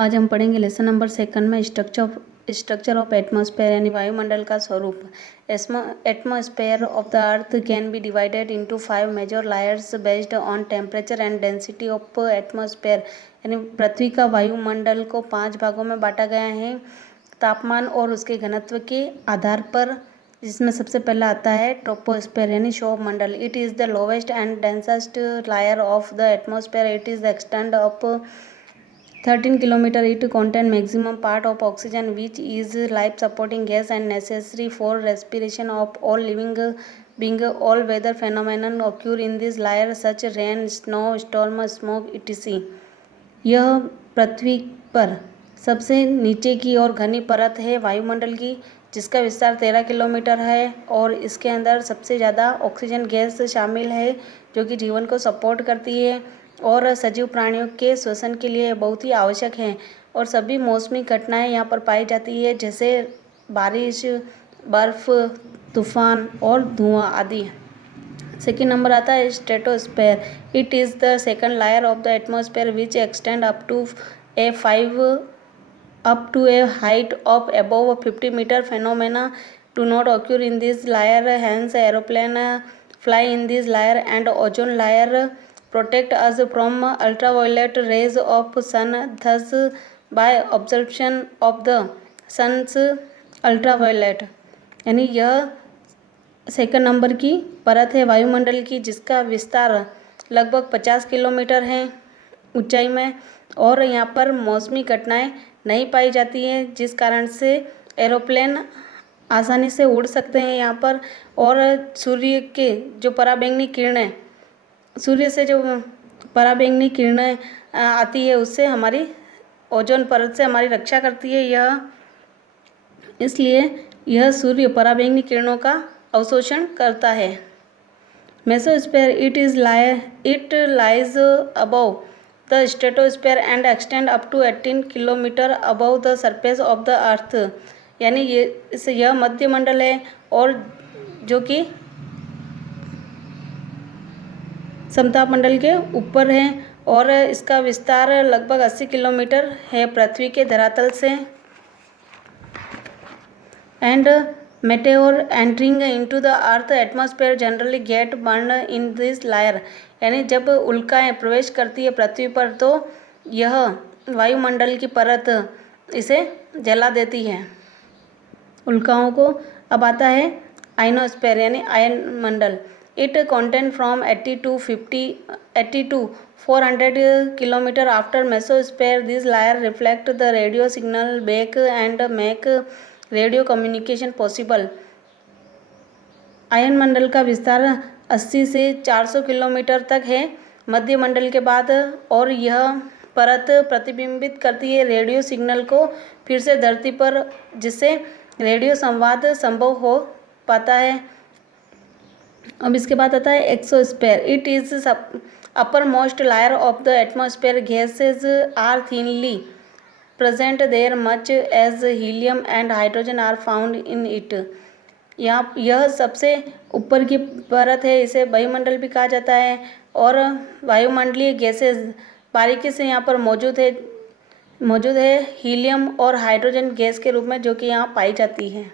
आज हम पढ़ेंगे लेसन नंबर 2 में स्ट्रक्चर ऑफ एटमॉस्फेयर यानी वायुमंडल का स्वरूप। Atmosphere of the earth can be divided into 5 major layers based on temperature and density of atmosphere. यानी पृथ्वी का वायुमंडल को 5 भागों में बांटा गया है तापमान और उसके घनत्व के आधार पर, जिसमें सबसे पहला आता है ट्रोपोस्फेयर यानी शोभ मंडल। It is the lowest and densest layer of the atmosphere. It is the extend of 13 kilometer. It contain maximum part of oxygen, which is life supporting gas and necessary for respiration of all living being. All weather phenomenon occur in this layer such rain, snow, storm, smoke etc. यह पृथ्वी पर सबसे नीचे की और घनी परत है वायुमंडल की, जिसका विस्तार 13 किलोमीटर है और इसके अंदर सबसे ज़्यादा ऑक्सीजन गैस शामिल है जो कि जीवन को सपोर्ट करती है और सजीव प्राणियों के श्वसन के लिए बहुत ही आवश्यक है। और सभी मौसमी घटनाएं यहाँ पर पाई जाती है, जैसे बारिश, बर्फ, तूफान और धुआं आदि। सेकेंड नंबर आता है stratosphere. It is the second layer of the atmosphere which extend up to a height of above 50 metre. Phenomena do not occur in this layer, hence aeroplane fly in this layer and ozone layer protect us from ultraviolet rays of sun, thus by absorption of the sun's ultraviolet। यानी यह second number की परत है वायुमंडल की, जिसका विस्तार लगभग 50 किलोमीटर है ऊंचाई में और यहाँ पर मौसमी घटनाएं नहीं पाई जाती हैं, जिस कारण से एरोप्लेन आसानी से उड़ सकते हैं यहाँ पर। और सूर्य के जो पराबैंगनी किरणें, सूर्य से जो पराबैंगनी किरणें आती है, उससे हमारी ओजोन परत से हमारी रक्षा करती है यह, इसलिए यह सूर्य पराबैंगनी किरणों का अवशोषण करता है। Mesosphere it lies above the stratosphere and extend up to 18 kilometre above the surface of the earth. यानी यह मध्य मंडल है और जो कि समताप मंडल के ऊपर है और इसका विस्तार लगभग 80 किलोमीटर है पृथ्वी के धरातल से। And Meteor entering into the earth atmosphere generally gate burn in this layer. यानी जब उल्काएं प्रवेश करती है पृथ्वी पर तो यह वायुमंडल की परत इसे जला देती है, उल्काओं को। अब आता है आयनोस्फेयर यानी ion Mandal. It contains from 80 to 400 kilometer after mesosphere. This layer reflect the radio signal back and make radio communication possible. आयन मंडल का विस्तार 80 से 400 किलोमीटर तक है मध्य मंडल के बाद, और यह परत प्रतिबिंबित करती है रेडियो सिग्नल को फिर से धरती पर, जिससे रेडियो संवाद संभव हो पाता है। अब इसके बाद आता है exosphere. It is uppermost layer of the atmosphere. Gases are thinly present there much as helium and hydrogen are found in it. यह सबसे ऊपर की परत है, इसे वायुमंडल भी कहा जाता है और वायुमंडलीय गैसेज बारीकी से यहाँ पर मौजूद है हीलियम और हाइड्रोजन गैस के रूप में, जो कि यहाँ पाई जाती है।